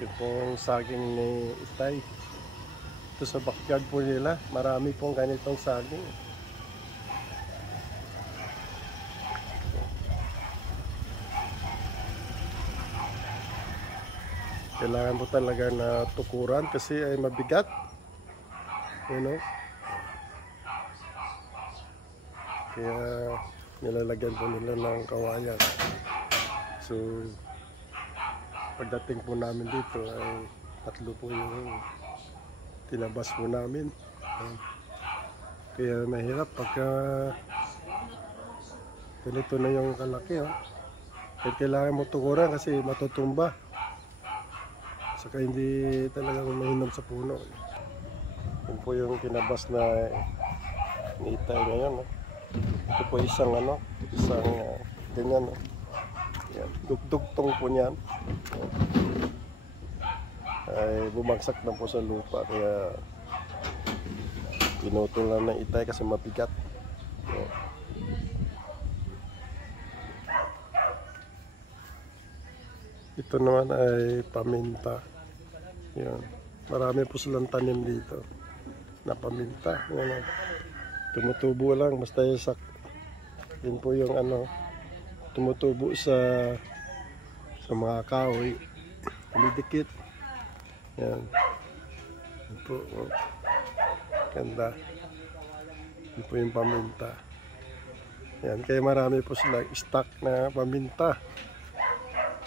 Yung pong saging ni Itay. Ito sa backyard po nila. Marami pong ganitong saging. Kailangan po talaga na tukuran kasi ay mabigat. You know? Kaya nilalagyan po nila ng kawayan. So, pagdating po namin dito ay 3 po yung tinabas po namin. Kaya mahirap pagka ganito na yung kalaki. Kaya kailangan mo tukuran kasi matutumba. Saka hindi talagang mahinom sa puno. Yun po yung tinabas na Itay ngayon. Ito po isang ganyan. Yan, dugtong po niyan. Ay bumagsak na po sa lupa kaya pinutulan ng Itay kasi mabigat. Ito naman ay paminta. Yan. Marami po silang tanim dito na paminta. Yan. Tumutubo lang basta yasak. Yun po yung tumutubo sa mga kahoy. Kumidikit. Yan. Yan po. Ganda. Yan po yung paminta. Yan. Kaya marami po silang stock na paminta.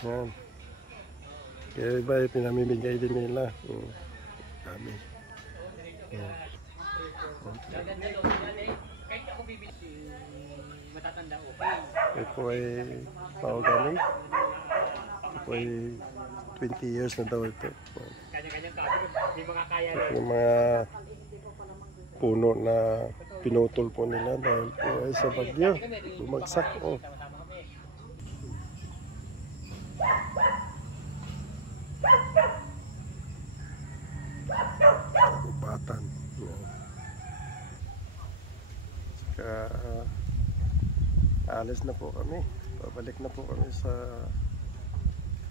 Yan. Kaya iba ay pinamimigay din nila. Dami. Ito po ay mahogany. Ito po ay 20 years na daw ito. Ito yung mga puno na pinutol po nila dahil po ay sa bagyo. Bumagsak. Kupatan. Saka alis na po kami. Pabalik na po kami sa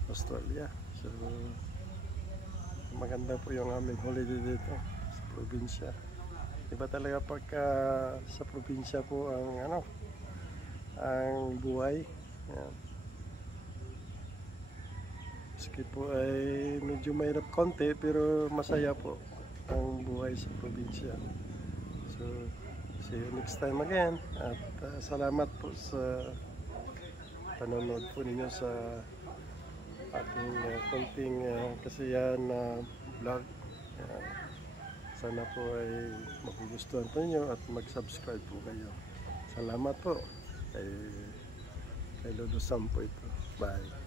Australia. So maganda po yung aming holiday dito sa probinsya. Iba talaga pagka sa probinsya po ang buhay. Yan. Maski po ay medyo mahirap konti pero masaya po ang buhay sa probinsya. So, see you next time again. At salamat po sa panonood po ninyo sa ating konting kasiyahan na vlog. Sana po ay magugustuhan po ninyo at mag-subscribe po kayo. Salamat po. Kay Lodo Sam po ito. Bye.